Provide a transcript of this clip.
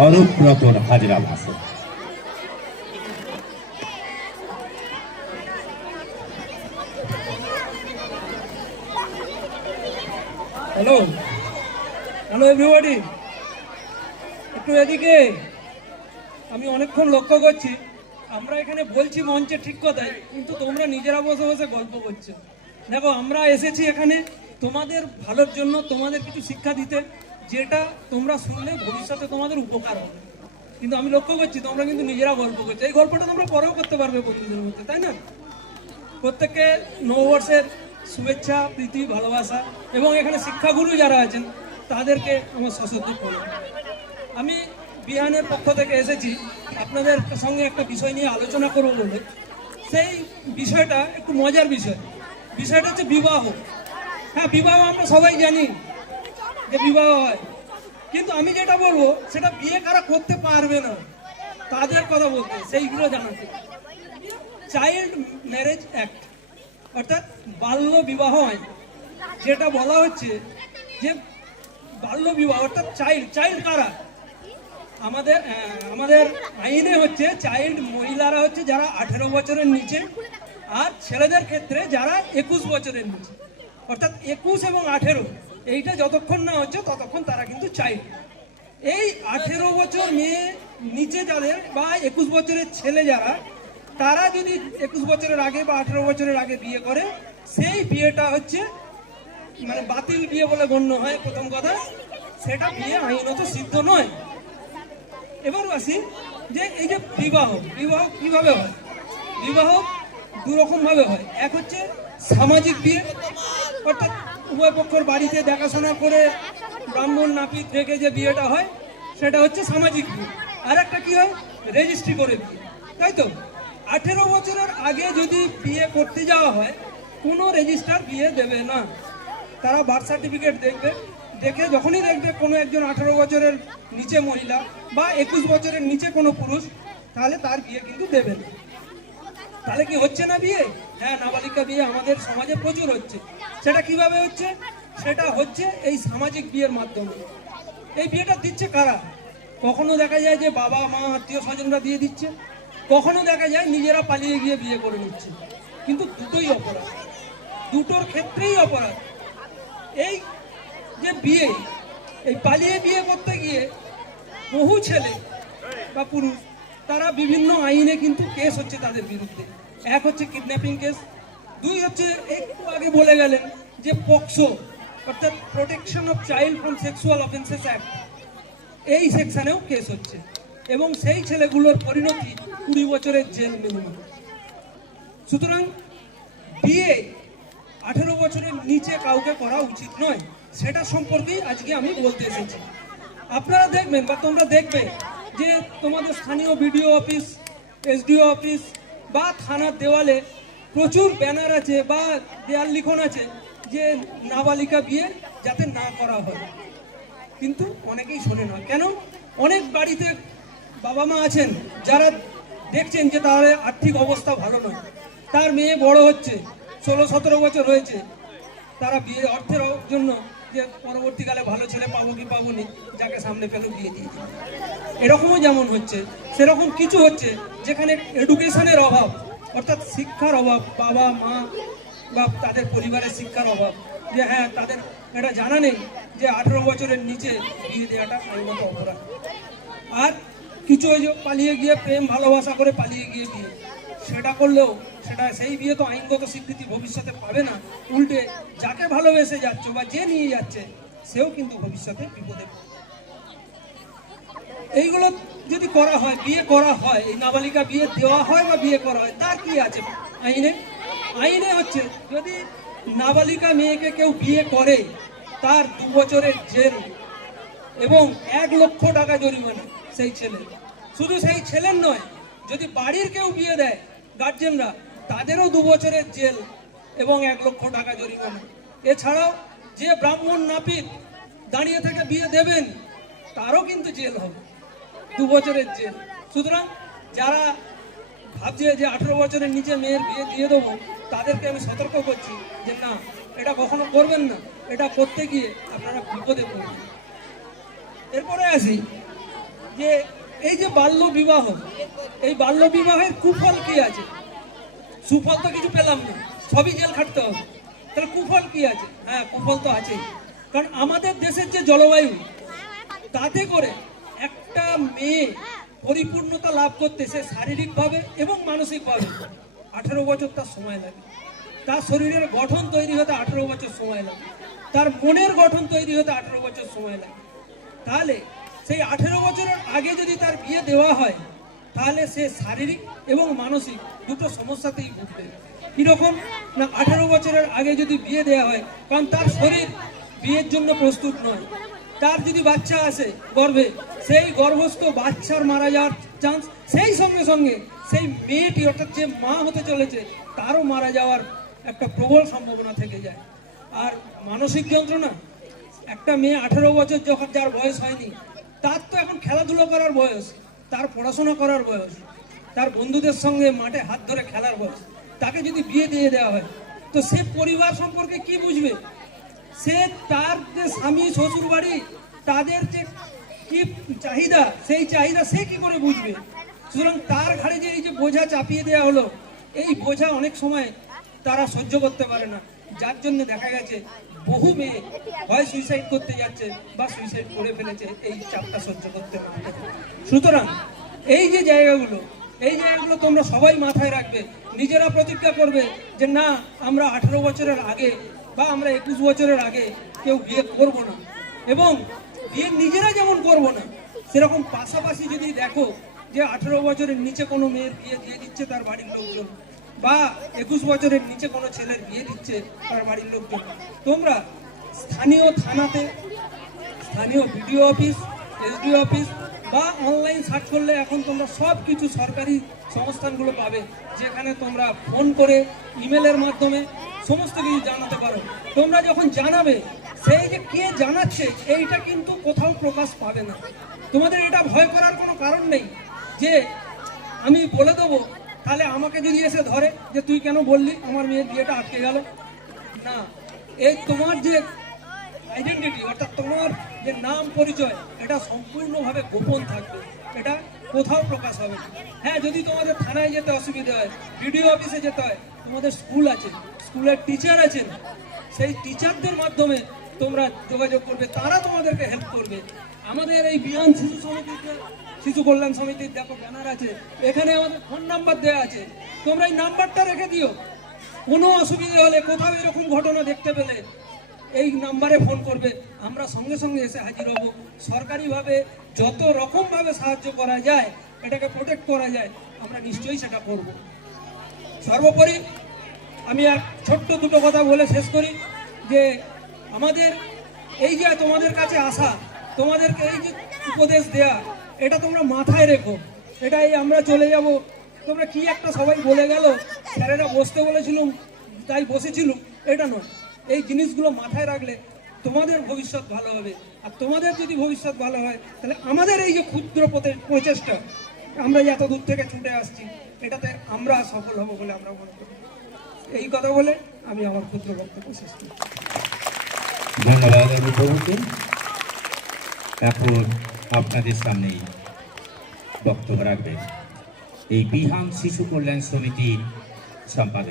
অরূপ রতন হাজরা ভাষণ। Hello hello everybody, একটু এদিকে। আমি অনেকক্ষণ লক্ষ্য করছি আমরা এখানে বলছি মঞ্চে ঠিক কথাই, কিন্তু তোমরা নিজেরা বসে বসে গল্প করছো। দেখো, আমরা এসেছি এখানে তোমাদের ভালোর জন্য, তোমাদের কিছু শিক্ষা দিতে, যেটা তোমরা শুনলে ভবিষ্যতে তোমাদের উপকার হবে। কিন্তু আমি লক্ষ্য করছি তোমরা কিন্তু নিজেরা গল্প করছো। এই গল্পটা তোমরা পরেও করতে পারবে বন্ধুদের মধ্যে, তাই না? প্রত্যেককে নববর্ষের শুভেচ্ছা, প্রীতি, ভালোবাসা, এবং এখানে শিক্ষাগুরু যারা আছেন তাদেরকে আমার সশ্রদ্ধ প্রণাম। আমি বিহানের পক্ষ থেকে এসেছি আপনাদের সঙ্গে একটা বিষয় নিয়ে আলোচনা করব বলে। সেই বিষয়টা একটু মজার বিষয়। বিষয়টা হচ্ছে বিবাহ। হ্যাঁ, বিবাহ আমরা সবাই জানি যে বিবাহ হয়, কিন্তু আমি যেটা বলবো সেটা বিয়ে কারা করতে পারবে না তাদের কথা বলতে, সেইগুলো জানাতে। চাইল্ড ম্যারেজ অ্যাক্ট, অর্থাৎ বাল্য বিবাহ আইন, যেটা বলা হচ্ছে যে বাল্য বিবাহ অর্থাৎ চাইল্ড কারা আমাদের আইনে হচ্ছে চাইল্ড মহিলারা হচ্ছে যারা 18 বছরের নিচে, আর ছেলেদের ক্ষেত্রে যারা 21 বছরের নিচে। অর্থাৎ 21 এবং 18 এইটা যতক্ষণ না হচ্ছে ততক্ষণ তারা কিন্তু চাইল্ড। এই 18 বছর মেয়ে নিচে যাদের বা 21 বছরের ছেলে যারা, তারা যদি 21 বছরের আগে বা 18 বছরের আগে বিয়ে করে, সেই বিয়েটা হচ্ছে মানে বাতিল বিয়ে বলে গণ্য হয়। প্রথম কথা, সেটা বিয়ে আইনত সিদ্ধ নয়। এবার আসি যে এই যে বিবাহ কিভাবে হয়। বিবাহ দুরকম ভাবে হয়। এক হচ্ছে সামাজিক বিয়ে, অর্থাৎ উভয় পক্ষের বাড়িতে দেখাশোনা করে ব্রাহ্মণ নাপিত রেখে যে বিয়েটা হয় সেটা হচ্ছে সামাজিক বিয়ে। আর একটা কি হয়, রেজিস্ট্রি করে বিয়ে, তাই তো? 18 বছরের আগে যদি বিয়ে করতে যাওয়া হয়, কোনো রেজিস্ট্রার বিয়ে দেবে না। তারা বার্থ সার্টিফিকেট দেখবে, দেখে যখনই দেখবে কোনো একজন 18 বছরের নিচে মহিলা বা 21 বছরের নিচে কোনো পুরুষ, তাহলে তার বিয়ে কিন্তু দেবে না। তাহলে কি হচ্ছে না বিয়ে? হ্যাঁ, নাবালিকা বিয়ে আমাদের সমাজে প্রচুর হচ্ছে। সেটা কিভাবে হচ্ছে? সেটা হচ্ছে এই সামাজিক বিয়ের মাধ্যমে। এই বিয়েটা দিচ্ছে কারা? কখনো দেখা যায় যে বাবা মা আত্মীয় স্বজনরা দিয়ে দিচ্ছে, কখনো দেখা যায় নিজেরা পালিয়ে গিয়ে বিয়ে করে নিচ্ছে। কিন্তু দুটোই অপরাধ, দুটোর ক্ষেত্রেই অপরাধ। এই যে বিয়ে, এই পালিয়ে বিয়ে করতে গিয়ে বহু ছেলে বা পুরুষ তারা বিভিন্ন আইনে কিন্তু কেস হচ্ছে তাদের বিরুদ্ধে। এক হচ্ছে কিডন্যাপিং কেস, দুই হচ্ছে একটু আগে বলে গেলেন যে পক্সো, অর্থাৎ protection of child from sexual offences act, এই সেকশনেও কেস হচ্ছে। এবং সেই ছেলেগুলোর পরিণতি 20 বছরের জেল মিনিমাম। সুতরাং বিয়ে 18 বছরের নিচে কাউকে করা উচিত নয়, সেটা সম্পর্কেই আজকে আমি বলতে এসেছি। আপনারা দেখবেন বা তোমরা দেখবে যে তোমাদের স্থানীয় বিডিও অফিস, এসডিও অফিস বা থানার দেওয়ালে প্রচুর ব্যানার আছে বা দেয়াল লিখন আছে যে নাবালিকা বিয়ে যাতে না করা হয়। কিন্তু অনেকেই শোনে না। কেন? অনেক বাড়িতে বাবা মা আছেন যারা দেখছেন যে তার আর্থিক অবস্থা ভালো নয়, তার মেয়ে বড় হচ্ছে, 16-17 বছর হয়েছে, তারা বিয়ে অর্থের জন্য যে পরবর্তীকালে ভালো ছেলে পাবো কি পাবো নি, যাকে সামনে পেলে বিয়ে দিয়ে দিই। এরকমও যেমন হচ্ছে, সেরকম কিছু হচ্ছে যেখানে এডুকেশনের অভাব, অর্থাৎ শিক্ষার অভাব, বাবা মা বা তাদের পরিবারের শিক্ষার অভাব, যে হ্যাঁ তাদের এটা জানা নেই যে 18 বছরের নিচে বিয়ে দেওয়াটা আইনত অপরাধ। আর কিছু ওই যে পালিয়ে গিয়ে প্রেম ভালোবাসা করে পালিয়ে গিয়ে বিয়ে, সেটা করলেও সেটা সেই বিয়ে তো আইনগত স্বীকৃতি ভবিষ্যতে পাবে না। উল্টে যাকে ভালোবেসে যাচ্ছে বা যে নিয়ে যাচ্ছে সেও কিন্তু ভবিষ্যতে বিপদে। এইগুলো যদি করা হয়, বিয়ে করা হয়, এই নাবালিকা বিয়ে দেওয়া হয় বা বিয়ে করা হয়, তার কি আছে আইনে হচ্ছে যদি নাবালিকা মেয়েকে কেউ বিয়ে করে তার 2 বছরের জেল এবং 1 লক্ষ টাকা জরিমানা সেই ছেলে। শুধু সেই ছেলের নয়, যদি বাড়ির কেউ বিয়ে দেয় গার্জেনরা, তাদেরও 2 বছরের জেল এবং 1 লক্ষ টাকা জরিমানা। এছাড়াও যে ব্রাহ্মণ নাপিত দাঁড়িয়ে থেকে বিয়ে দেবেন তারও কিন্তু জেল হবে, 2 বছরের জেল। সুতরাং যারা ভাবছে যে 18 বছরের নিচে মেয়ের বিয়ে দিয়ে দেবো, তাদেরকে আমি সতর্ক করছি যে না, এটা কখনো করবেন না। এটা করতে গিয়ে আপনারা বিপদে পড়বেন। এরপরে আসি যে এই যে বাল্য বিবাহ, এই বাল্য বিবাহের কুফল কি আছে? সুফল তো কিছু পেলাম না, সবই জেল খাটতে হবে। তাহলে কুফল কি আছে? হ্যাঁ, কুফল তো আছেই। কারণ আমাদের দেশের যে জলবায়ু, তাতে করে একটা মেয়ে পরিপূর্ণতা লাভ করতে সে শারীরিকভাবে এবং মানসিকভাবে 18 বছর তার সময় লাগে। তার শরীরের গঠন তৈরি হতে 18 বছর সময় লাগে, তার মনের গঠন তৈরি হতে 18 বছর সময় লাগে। তাহলে সেই 18 বছরের আগে যদি তার বিয়ে দেওয়া হয়, তাহলে সে শারীরিক এবং মানসিক দুটো সমস্যাতেই ভুগবে। কিরকম না, 18 বছরের আগে যদি বিয়ে দেওয়া হয়, কারণ তার শরীর বিয়ের জন্য প্রস্তুত নয়। তার যদি বাচ্চা আসে গর্ভে, সেই গর্ভস্থ বাচ্চার মারা যাওয়ার চান্স, সেই সঙ্গে সঙ্গে সেই মেয়েটি অর্থাৎ যে মা হতে চলেছে তারও মারা যাওয়ার একটা প্রবল সম্ভাবনা থেকে যায়। আর মানসিক যন্ত্রণা, একটা মেয়ে 18 বছর যখন যার বয়স হয়নি, তার তো এখন খেলাধুলো করার বয়স, তার পড়াশোনা করার বয়স, তার বন্ধুদের সঙ্গে মাঠে হাত ধরে খেলার বয়স। তাকে যদি বিয়ে দিয়ে দেওয়া হয়, তো সে পরিবার সম্পর্কে কি বুঝবে? সে তার যে স্বামী শ্বশুর বাড়ি, তাদের যে কি চাহিদা, সেই চাহিদা সে কি করে বুঝবে? সুতরাং তার ঘাড়ে যে এই যে বোঝা চাপিয়ে দেওয়া হলো, এই বোঝা অনেক সময় তারা সহ্য করতে পারে না, যার জন্য দেখা গেছে বহু মেয়ে হয় সুইসাইড করতে যাচ্ছে বা সুইসাইড করে ফেলেছে এই চাপটা সহ্য করতে না পেরে। সুতরাং এই যে জায়গাগুলো, এই জায়গাগুলো তোমরা সবাই মাথায় রাখবে, নিজেরা প্রতিজ্ঞা করবে যে না, আমরা 18 বছরের আগে বা আমরা 21 বছরের আগে কেউ বিয়ে করব না। এবং বিয়ে নিজেরা যেমন করব না, সেরকম পাশাপাশি যদি দেখো যে 18 বছরের নিচে কোনো মেয়ের বিয়ে দিয়ে দিচ্ছে তার বাড়ির লোকজন, বা 21 বছরের নিচে কোনো ছেলের বিয়ে দিচ্ছে তার বাড়ির লোকজন, তোমরা স্থানীয় থানাতে, স্থানীয় বিডিও অফিস, এসডিও অফিস বা অনলাইন সার্চ করলে এখন তোমরা সব কিছু সরকারি সংস্থানগুলো পাবে, যেখানে তোমরা ফোন করে ইমেলের মাধ্যমে সমস্ত কিছু জানাতে পারো। তোমরা যখন জানাবে, সেই যে কে জানাচ্ছে এইটা কিন্তু কোথাও প্রকাশ পাবে না। তোমাদের এটা ভয় করার কোনো কারণ নেই যে আমি বলে দেবো, তাহলে আমাকে যদি এসে ধরে যে তুই কেন বললি, আমার মেয়ের বিয়েটা আটকে গেল। না, এই তোমার যে আইডেন্টিটি অর্থাৎ তোমার যে নাম পরিচয়, এটা সম্পূর্ণভাবে গোপন থাকবে, এটা কোথাও প্রকাশ হবে না। হ্যাঁ, যদি তোমাদের থানায় যেতে অসুবিধা হয়, বিডিও অফিসে যেতে হয়, তোমাদের স্কুল আছে, স্কুলের টিচার আছেন, সেই টিচারদের মাধ্যমে তোমরা যোগাযোগ করবে, তারা তোমাদেরকে হেল্প করবে। আমাদের এই বিয়ান শিশু সমিতিতে, শিশু কল্যাণ সমিতির দেখো ব্যানার আছে, এখানে আমাদের ফোন নাম্বার দেওয়া আছে, তোমরা এই নাম্বারটা রেখে দিও। কোনো অসুবিধা হলে, কোথাও এরকম ঘটনা দেখতে পেলে এই নাম্বারে ফোন করবে, আমরা সঙ্গে সঙ্গে এসে হাজির হব। সরকারিভাবে যত রকমভাবে সাহায্য করা যায়, এটাকে প্রোটেক্ট করা যায়, আমরা নিশ্চয়ই সেটা করব। সর্বোপরি আমি আর ছোট্ট দুটো কথা বলে শেষ করি যে আমাদের এই যে তোমাদের কাছে আসা, তোমাদেরকে এই যে উপদেশ দেয়া, এটা তোমরা মাথায় রেখো। এটাই আমরা চলে যাব, তোমরা কি একটা সবাই বলে গেল, স্যারেরা বসতে বলেছিলুম তাই বসেছিলুম, এটা নয়। এই জিনিসগুলো মাথায় রাখলে তোমাদের ভবিষ্যৎ ভালো হবে। আর তোমাদের যদি ভবিষ্যৎ ভালো হয়, তাহলে আমাদের এই যে ক্ষুদ্র প্রচেষ্টা, আমরা যে এত দূর থেকে ছুটে আসছি, এটাতে আমরা সফল হব বলে আমরা মনে করি। এই কথা বলে আমি আমার ক্ষুদ্র বক্তব্য শেষ করি। ধন্যবাদ প্রভুকে। এখন আপনাদের সামনে বক্তব্য রাখবেন এই বিহান শিশু কল্যাণ সমিতির সম্পাদক।